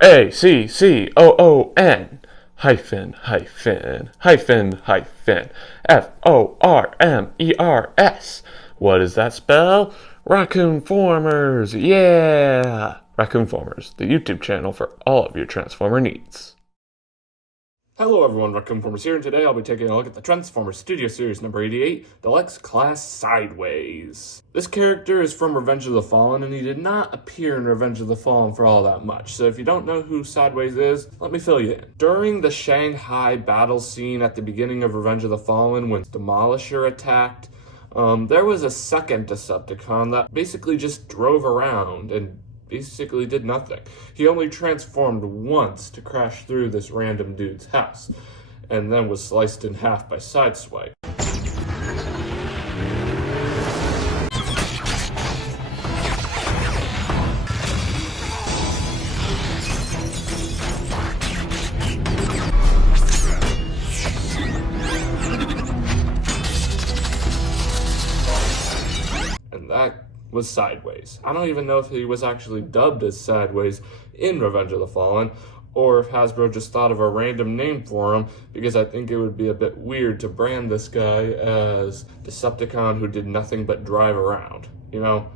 Raccoon hyphen hyphen hyphen hyphen Formers. What does that spell? Raccoon-Formers, yeah! Raccoon-Formers, the YouTube channel for all of your Transformer needs. Hello everyone, Raccoon-Formers here, and today I'll be taking a look at the Transformers Studio Series number 88, Deluxe Class Sideways. This character is from Revenge of the Fallen, and he did not appear in Revenge of the Fallen for all that much, so if you don't know who Sideways is, let me fill you in. During the Shanghai battle scene at the beginning of Revenge of the Fallen, when Demolisher attacked, there was a second Decepticon that basically just drove around and basically did nothing. He only transformed once to crash through this random dude's house, and then was sliced in half by Sideswipe. And that was Sideways. I don't even know if he was actually dubbed as Sideways in Revenge of the Fallen, or if Hasbro just thought of a random name for him, because I think it would be a bit weird to brand this guy as Decepticon who did nothing but drive around, you know?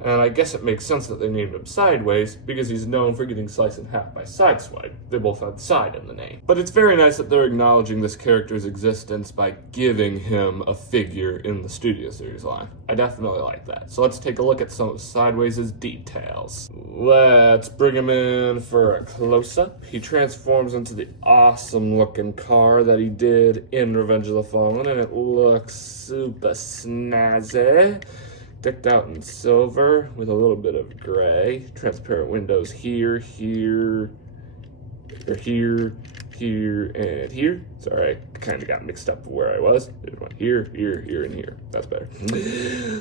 And I guess it makes sense that they named him Sideways, because he's known for getting sliced in half by Sideswipe. They both had side in the name. But it's very nice that they're acknowledging this character's existence by giving him a figure in the Studio Series line. I definitely like that. So let's take a look at some of Sideways' details. Let's bring him in for a close-up. He transforms into the awesome-looking car that he did in Revenge of the Fallen, and it looks super snazzy. Decked out in silver with a little bit of gray. Transparent windows here, here, and here. Sorry, I kind of got mixed up where I was. There's one here, here, here, and here. That's better.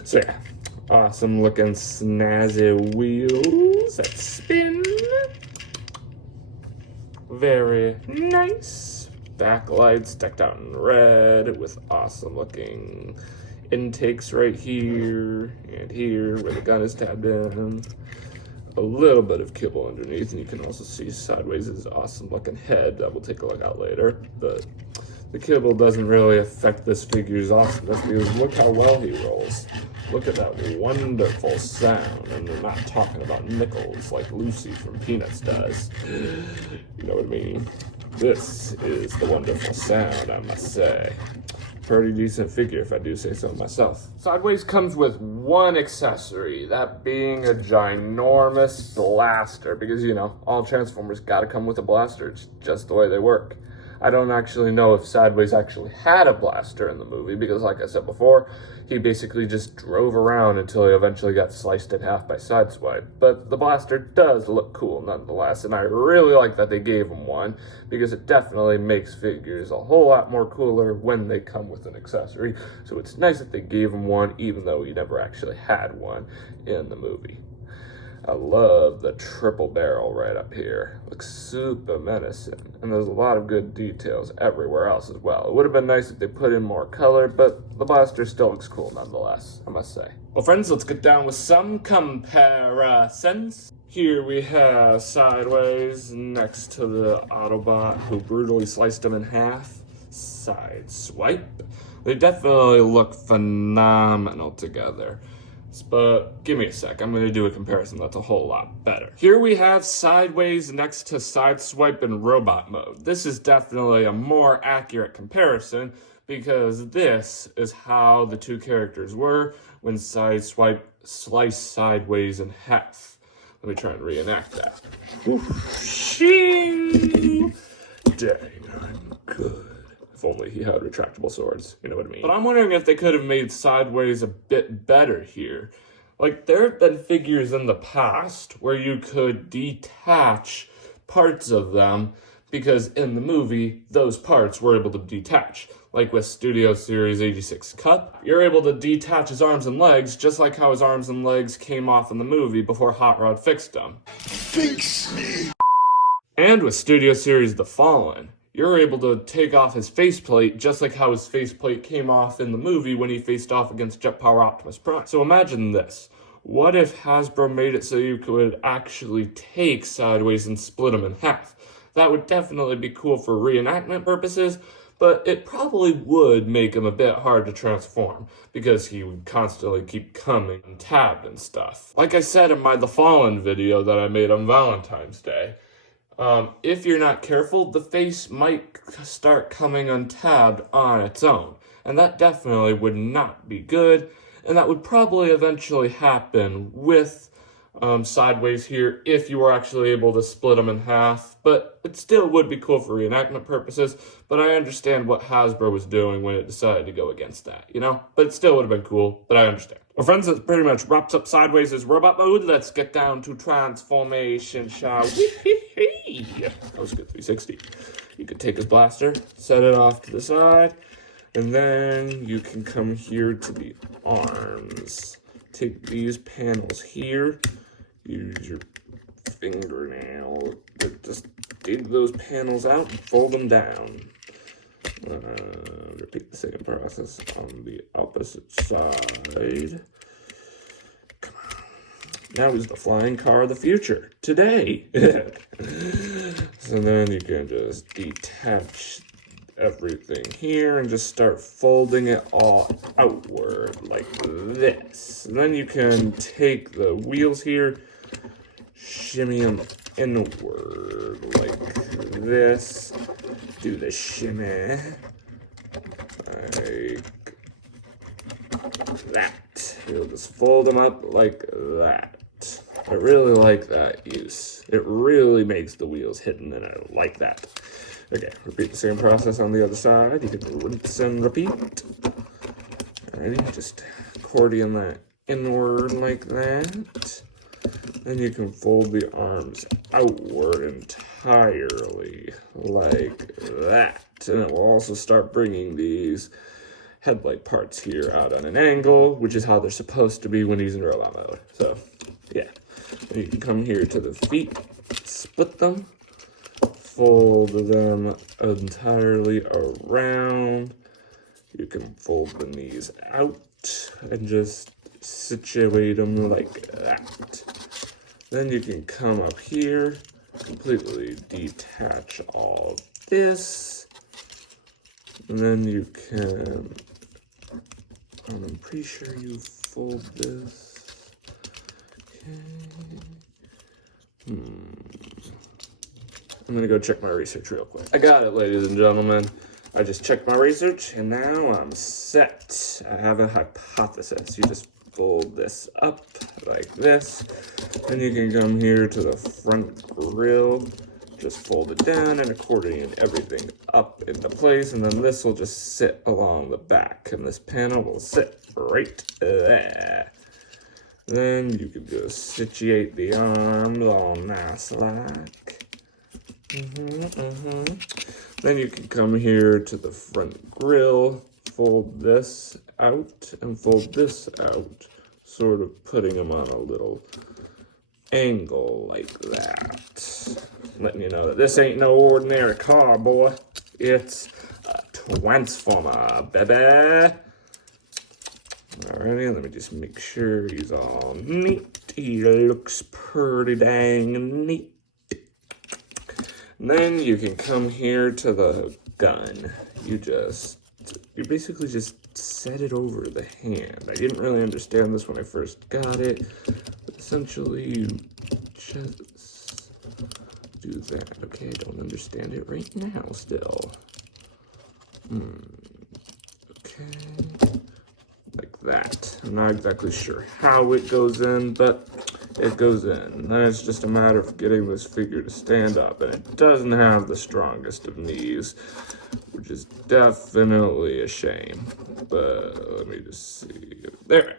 So yeah, awesome looking snazzy wheels that spin. Very nice. Backlights decked out in red with awesome looking intakes right here and here where the gun is tabbed in. A little bit of kibble underneath, and you can also see Sideways' awesome looking head that we'll take a look at later. But the kibble doesn't really affect this figure's awesomeness, because look how well he rolls. Look at that wonderful sound, and we're not talking about nickels like Lucy from Peanuts does. You know what I mean? This is the wonderful sound, I must say. Pretty decent figure, if I do say so myself. Sideways comes with one accessory, that being a ginormous blaster, because, you know, all Transformers gotta come with a blaster. It's just the way they work. I don't actually know if Sideways actually had a blaster in the movie, because like I said before, he basically just drove around until he eventually got sliced in half by Sideswipe. But the blaster does look cool nonetheless, and I really like that they gave him one, because it definitely makes figures a whole lot more cooler when they come with an accessory. So it's nice that they gave him one, even though he never actually had one in the movie. I love the triple barrel right up here. Looks super menacing, and there's a lot of good details everywhere else as well. It would have been nice if they put in more color, but the blaster still looks cool nonetheless, I must say. Well friends, let's get down with some comparisons. Here we have Sideways next to the Autobot who brutally sliced him in half. Sideswipe. They definitely look phenomenal together. But give me a sec, I'm going to do a comparison that's a whole lot better. Here we have Sideways next to Sideswipe in robot mode. This is definitely a more accurate comparison, because this is how the two characters were when Sideswipe sliced Sideways in half. Let me try and reenact that. Shing! Dang, I'm good. If only he had retractable swords, you know what I mean? But I'm wondering if they could have made Sideways a bit better here. Like, there have been figures in the past where you could detach parts of them, because in the movie, those parts were able to detach. Like with Studio Series 86 Cup, you're able to detach his arms and legs, just like how his arms and legs came off in the movie before Hot Rod fixed them. Fix me! And with Studio Series The Fallen, you're able to take off his faceplate just like how his faceplate came off in the movie when he faced off against Jet Power Optimus Prime. So imagine this. What if Hasbro made it so you could actually take Sideways and split them in half? That would definitely be cool for reenactment purposes, but it probably would make him a bit hard to transform, because he would constantly keep coming untabbed and stuff. Like I said in my The Fallen video that I made on Valentine's Day, if you're not careful, the face might start coming untabbed on its own, and that definitely would not be good, and that would probably eventually happen with Sideways here if you were actually able to split them in half. But it still would be cool for reenactment purposes, but I understand what Hasbro was doing when it decided to go against that, you know? But it still would have been cool, but I understand. Well, friends, that pretty much wraps up Sideways' robot mode. Let's get down to transformation, shall we? That was a good 360. You could take his blaster, set it off to the side, and then you can come here to the arms. Take these panels here, use your fingernail to just dig those panels out and fold them down. Repeat the same process on the opposite side. Come on. Now is the flying car of the future. Today. So then you can just detach everything here and just start folding it all outward like this. And then you can take the wheels here, shimmy them inward like this, do the shimmy like that. You'll just fold them up like that. I really like that use. It really makes the wheels hidden in it like that. Okay, repeat the same process on the other side. You can rinse and repeat. Alrighty, just accordion that inward like that. Then you can fold the arms outward entirely like that. And it will also start bringing these headlight parts here out on an angle, which is how they're supposed to be when he's in robot mode. So, yeah. Then you can come here to the feet, split them, fold them entirely around. You can fold the knees out and just situate them like that. Then you can come up here, completely detach all of this, and then you can, I'm pretty sure you fold this. Okay. I'm gonna go check my research real quick. I got it, ladies and gentlemen. I just checked my research, and now I'm set. I have a hypothesis. You just fold this up like this. Then you can come here to the front grille, just fold it down and accordion everything up into place, and then this will just sit along the back, and this panel will sit right there. Then you can just situate the arms all nice like. Then you can come here to the front grille, fold this out and fold this out, sort of putting them on a little angle like that. Letting you know that this ain't no ordinary car, boy. It's a Transformer, baby. Alrighty, let me just make sure he's all neat. He looks pretty dang neat. And then you can come here to the gun. You basically just set it over the hand. I didn't really understand this when I first got it, but essentially you just do that. Okay, I don't understand it right now still. Okay, like that. I'm not exactly sure how it goes in, but it goes in. Then it's just a matter of getting this figure to stand up, and it doesn't have the strongest of knees, which is definitely a shame. But let me just see. There.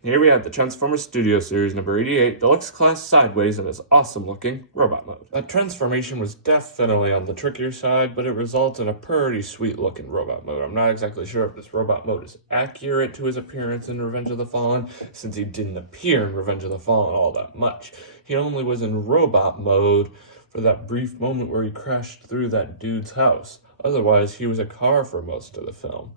Here we have the Transformers Studio Series number 88, Deluxe Class Sideways in his awesome looking robot mode. That transformation was definitely on the trickier side, but it results in a pretty sweet looking robot mode. I'm not exactly sure if this robot mode is accurate to his appearance in Revenge of the Fallen, since he didn't appear in Revenge of the Fallen all that much. He only was in robot mode for that brief moment where he crashed through that dude's house. Otherwise, he was a car for most of the film.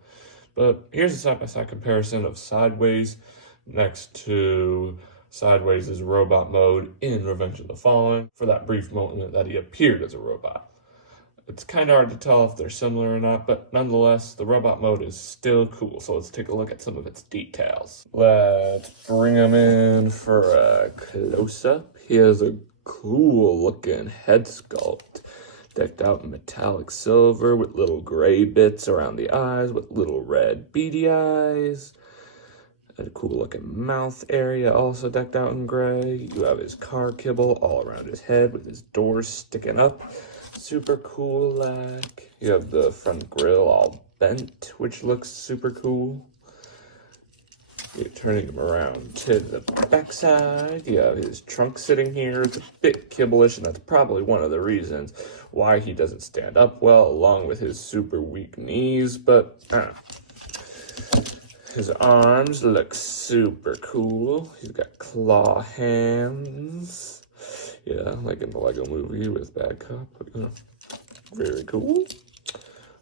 But here's a side-by-side comparison of Sideways next to Sideways' robot mode in Revenge of the Fallen for that brief moment that he appeared as a robot. It's kind of hard to tell if they're similar or not, but nonetheless, the robot mode is still cool, so let's take a look at some of its details. Let's bring him in for a close-up. He has a cool-looking head sculpt, decked out in metallic silver with little gray bits around the eyes with little red beady eyes. A cool-looking mouth area also decked out in gray. You have his car kibble all around his head with his doors sticking up. Super cool like. You have the front grille all bent, which looks super cool. You're turning him around to the backside. You have his trunk sitting here. It's a bit kibbleish, and that's probably one of the reasons why he doesn't stand up well, along with his super weak knees, but his arms look super cool. He's got claw hands. Yeah, like in the Lego movie with Bad Cop. Very cool.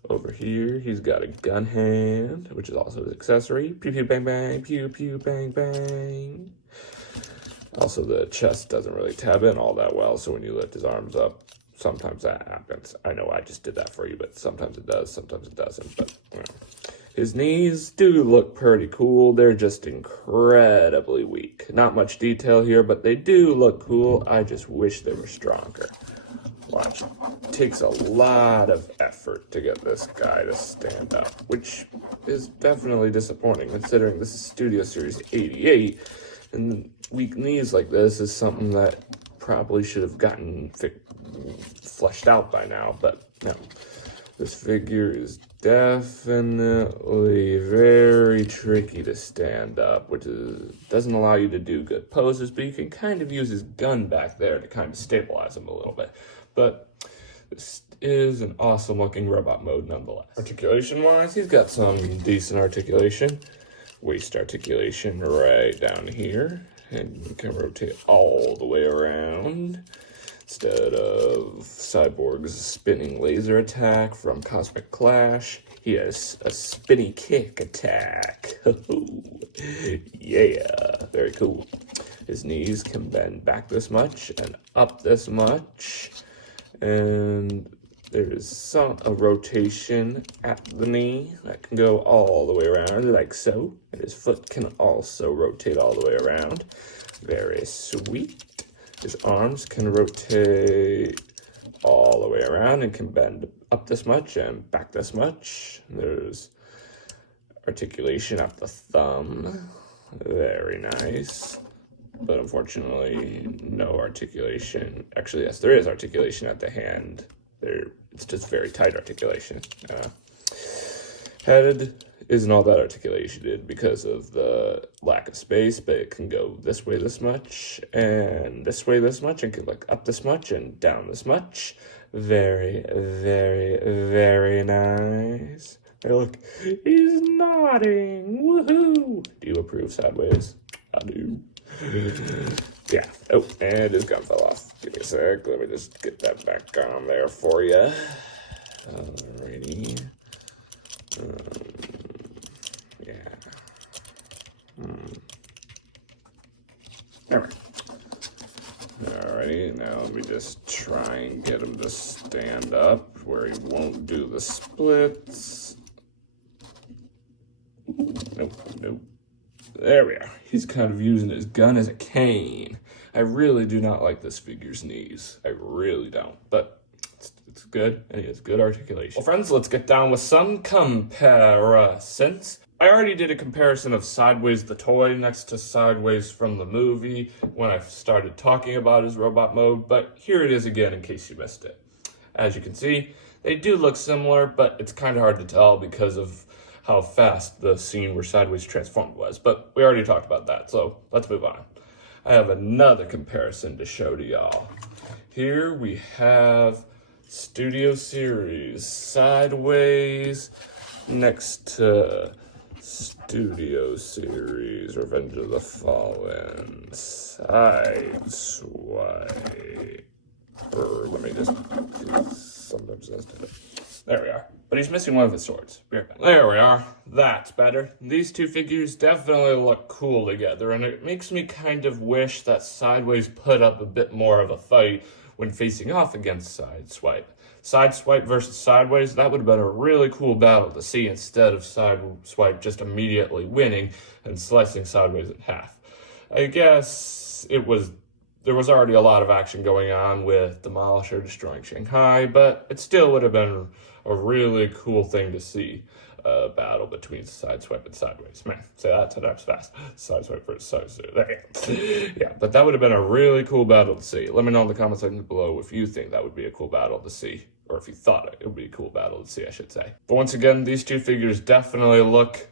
Over here, he's got a gun hand, which is also his accessory. Pew, pew, bang, bang. Pew, pew, bang, bang. Also, the chest doesn't really tab in all that well, so when you lift his arms up, sometimes that happens. I know I just did that for you, but sometimes it does, sometimes it doesn't. But his knees do look pretty cool. They're just incredibly weak. Not much detail here, but they do look cool. I just wish they were stronger. Watch. It takes a lot of effort to get this guy to stand up, which is definitely disappointing considering this is Studio Series 88, and weak knees like this is something that probably should have gotten fleshed out by now, but no. This figure is definitely very tricky to stand up, which doesn't allow you to do good poses, but you can kind of use his gun back there to kind of stabilize him a little bit. But this is an awesome looking robot mode nonetheless. Articulation wise, he's got some decent articulation. Waist articulation right down here, and you can rotate all the way around. Instead of Cyborg's spinning laser attack from Cosmic Clash, he has a spinny kick attack. Yeah, very cool. His knees can bend back this much and up this much. And there is a rotation at the knee that can go all the way around, like so. And his foot can also rotate all the way around. Very sweet. His arms can rotate all the way around and can bend up this much and back this much. There's articulation at the thumb. Very nice. But unfortunately, no articulation. Actually, yes, there is articulation at the hand. It's just very tight articulation. Head isn't all that articulated because of the lack of space, but it can go this way this much, and this way this much, and can look up this much and down this much. Very, very, very nice. Hey, look, he's nodding. Woohoo! Do you approve, Sideways? I do. Yeah. Oh, and his gun fell off. Give me a sec. Let me just get that back on there for you. Alrighty. Yeah. Alright. Alrighty, now let me just try and get him to stand up where he won't do the splits. Nope, nope. There we are. He's kind of using his gun as a cane. I really do not like this figure's knees. I really don't. But it's good, and he has good articulation. Well, friends, let's get down with some comparisons. I already did a comparison of Sideways the toy next to Sideways from the movie when I started talking about his robot mode, but here it is again in case you missed it. As you can see, they do look similar, but it's kind of hard to tell because of how fast the scene where Sideways transformed was, but we already talked about that, so let's move on. I have another comparison to show to y'all. Here we have Studio Series Sideways next to Studio Series Revenge of the Fallen Sideswipe. Let me just, sometimes that's it. There we are. but he's missing one of his swords. Be right back. There we are. That's better. These two figures definitely look cool together, and it makes me kind of wish that Sideways put up a bit more of a fight when facing off against Sideswipe. Sideswipe versus Sideways, that would have been a really cool battle to see instead of Sideswipe just immediately winning and slicing Sideways in half. I guess there was already a lot of action going on with Demolisher destroying Shanghai, but it still would have been a really cool thing to see. A battle between Sideswipe and Sideways. Man, say that 10 times fast. Sideswipe versus Sideswipe. There you go. Yeah, but that would have been a really cool battle to see. Let me know in the comment section below if you think that would be a cool battle to see, or if you thought it would be a cool battle to see, I should say. But once again, these two figures definitely look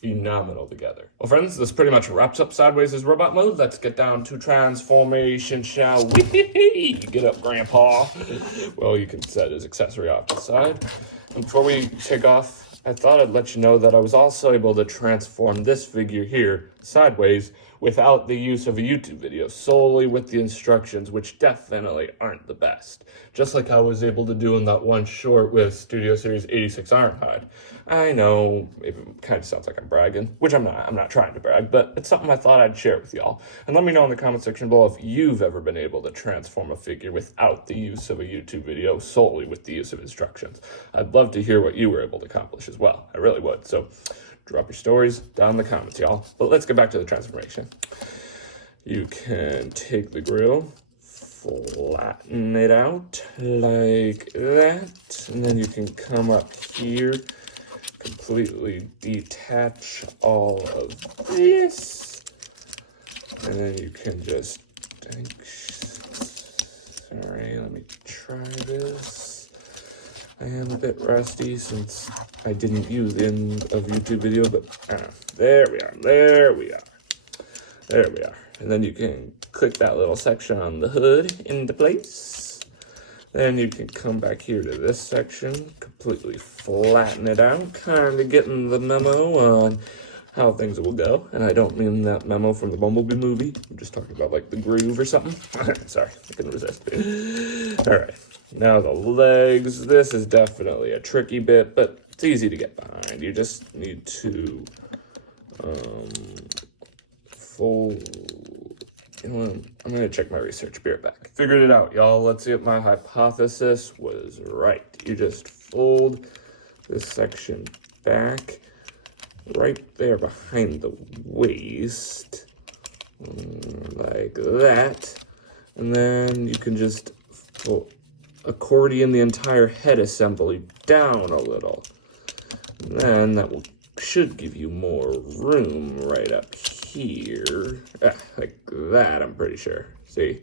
phenomenal together. Well, friends, this pretty much wraps up Sideways' robot mode. Let's get down to transformation, shall we? Get up, Grandpa. Well, you can set his accessory off to the side. And before we take off, I thought I'd let you know that I was also able to transform this figure here, Sideways, without the use of a YouTube video, solely with the instructions, which definitely aren't the best. Just like I was able to do in that one short with Studio Series 86 Ironhide. I know, it kind of sounds like I'm bragging, which I'm not trying to brag, but it's something I thought I'd share with y'all. And let me know in the comment section below if you've ever been able to transform a figure without the use of a YouTube video, solely with the use of instructions. I'd love to hear what you were able to accomplish as well. I really would. So drop your stories down in the comments, y'all. But let's get back to the transformation. You can take the grill, flatten it out like that, and then you can come up here, completely detach all of this, and then you can just, sorry, let me try this. I am a bit rusty since I didn't use the end of YouTube video, but there we are. And then you can click that little section on the hood into place. Then you can come back here to this section, completely flatten it out, kind of getting the memo on how things will go. And I don't mean that memo from the Bumblebee movie. I'm just talking about like the groove or something. Sorry, I couldn't resist. All right. Now the legs, this is definitely a tricky bit, but it's easy to get behind. You just need to fold. You know what? I'm going to check my research. Be right back. Figured it out, y'all. Let's see if my hypothesis was right. You just fold this section back right there behind the waist, like that. And then you can just accordion the entire head assembly down a little. And then that should give you more room right up here. Like that, I'm pretty sure. See?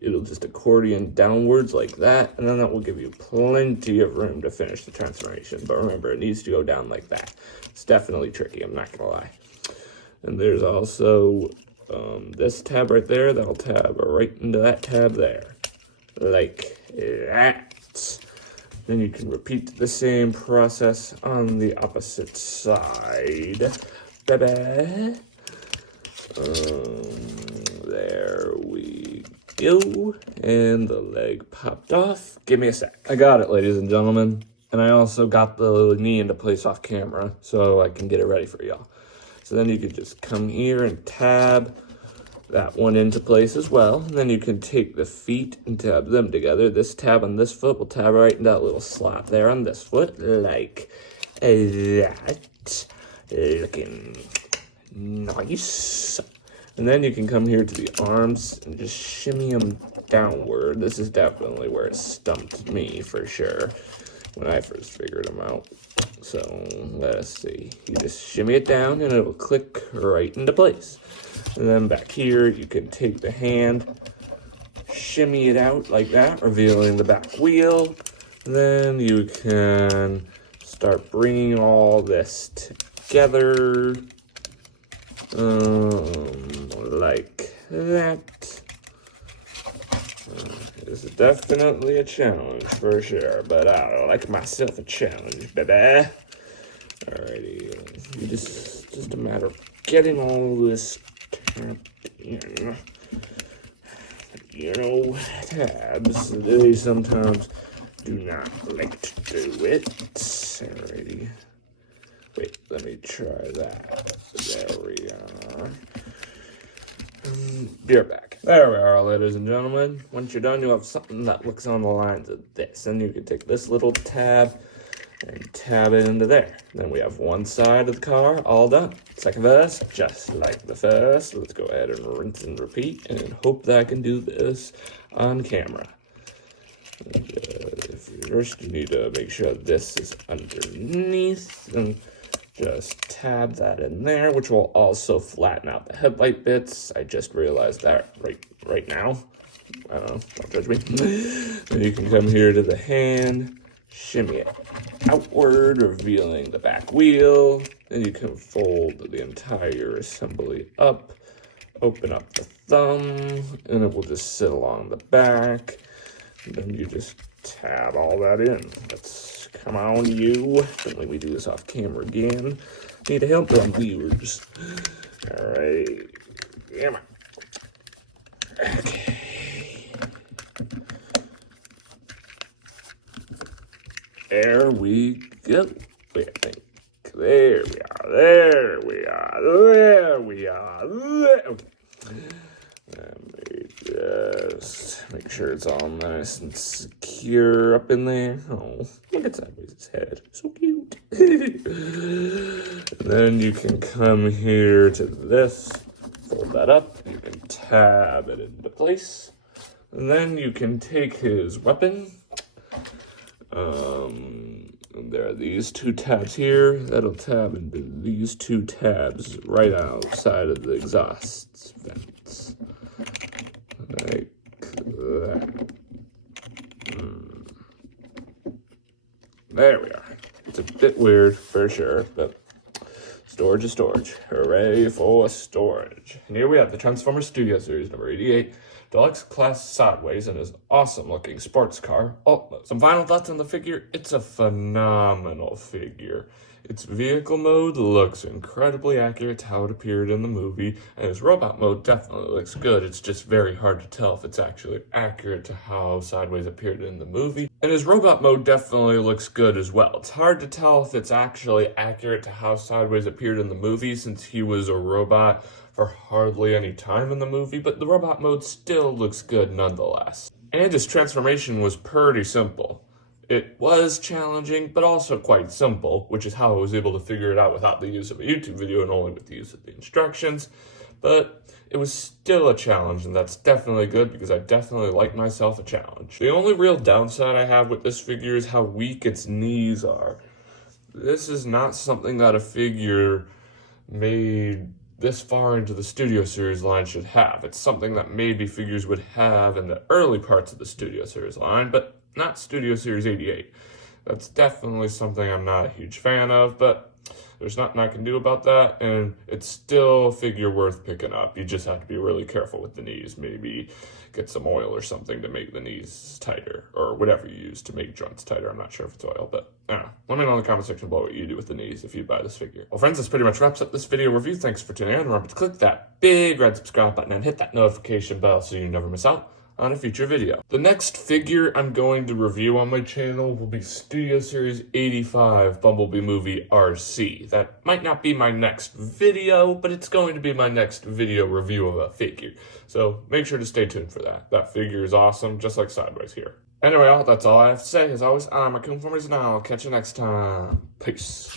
It'll just accordion downwards like that, and then that will give you plenty of room to finish the transformation. But remember, it needs to go down like that. It's definitely tricky, I'm not gonna lie. And there's also this tab right there, that'll tab right into that tab there. Like that. Then you can repeat the same process on the opposite side. Baby. There we go. And the leg popped off. Give me a sec. I got it, ladies and gentlemen. And I also got the knee into place off camera so I can get it ready for y'all. So then you could just come here and tab that one into place as well. And then you can take the feet and tab them together. This tab on this foot will tab right in that little slot there on this foot, like that. Looking nice. And then you can come here to the arms and just shimmy them downward. This is definitely where it stumped me for sure when I first figured them out. So let's see. You just shimmy it down and it'll click right into place. And then back here, you can take the hand, shimmy it out like that, revealing the back wheel. Then you can start bringing all this together, like that. This is definitely a challenge for sure, but I like myself a challenge, baby. Alrighty, just a matter of getting all this tapped in. You know, tabs, they sometimes do not like to do it. Alrighty. Wait, let me try that. There we are. Be right back. There we are, ladies and gentlemen. Once you're done, you'll have something that looks on the lines of this. And you can take this little tab and tab it into there. Then we have one side of the car all done. Second verse, just like the first. Let's go ahead and rinse and repeat and hope that I can do this on camera. First, you need to make sure this is underneath and just tab that in there, which will also flatten out the headlight bits. I just realized that right now. I don't know, don't judge me. Then you can come here to the hand, shimmy it outward, revealing the back wheel. Then you can fold the entire assembly up, open up the thumb, and it will just sit along the back. And then you just tab all that in. Let's come on, you. Don't let me do this off camera again. Need help on viewers. All right. Come on. Okay. There we go. Wait, I think. There we are. There we are. There we are. There. Okay. Let me just make sure it's all nice and secure up in there. Oh, look at Sideways' head. So cute. And then you can come here to this, fold that up. You can tab it into place. And then you can take his weapon. And there are these two tabs here. That'll tab into these two tabs right outside of the exhaust vents. Like that. There we are. It's a bit weird for sure, but storage is storage. Hooray for storage. And here we have the Transformers Studio Series number 88. Deluxe Class Sideways and his awesome looking sports car. Oh, some final thoughts on the figure. It's a phenomenal figure. Its vehicle mode looks incredibly accurate to how it appeared in the movie, and his robot mode definitely looks good. It's just very hard to tell if it's actually accurate to how Sideways appeared in the movie. And his robot mode definitely looks good as well. It's hard to tell if it's actually accurate to how Sideways appeared in the movie since he was a robot for hardly any time in the movie, but the robot mode still looks good nonetheless. And his transformation was pretty simple. It was challenging, but also quite simple, which is how I was able to figure it out without the use of a YouTube video and only with the use of the instructions. But it was still a challenge, and that's definitely good because I definitely like myself a challenge. The only real downside I have with this figure is how weak its knees are. This is not something that a figure made this far into the Studio Series line should have. It's something that maybe figures would have in the early parts of the Studio Series line, but not Studio Series 88. That's definitely something I'm not a huge fan of, but there's nothing I can do about that, and it's still a figure worth picking up. You just have to be really careful with the knees. Maybe get some oil or something to make the knees tighter, or whatever you use to make joints tighter. I'm not sure if it's oil, but I don't know. Let me know in the comment section below what you do with the knees if you buy this figure. Well, friends, this pretty much wraps up this video review. Thanks for tuning in. Remember to click that big red subscribe button and hit that notification bell so you never miss out on a future video. The next figure I'm going to review on my channel will be Studio Series 85 Bumblebee Movie RC. That might not be my next video, but it's going to be my next video review of a figure. So make sure to stay tuned for that. That figure is awesome, just like Sideways here. Anyway, that's all I have to say. As always, I'm Raccoon-Formers, and I'll catch you next time. Peace.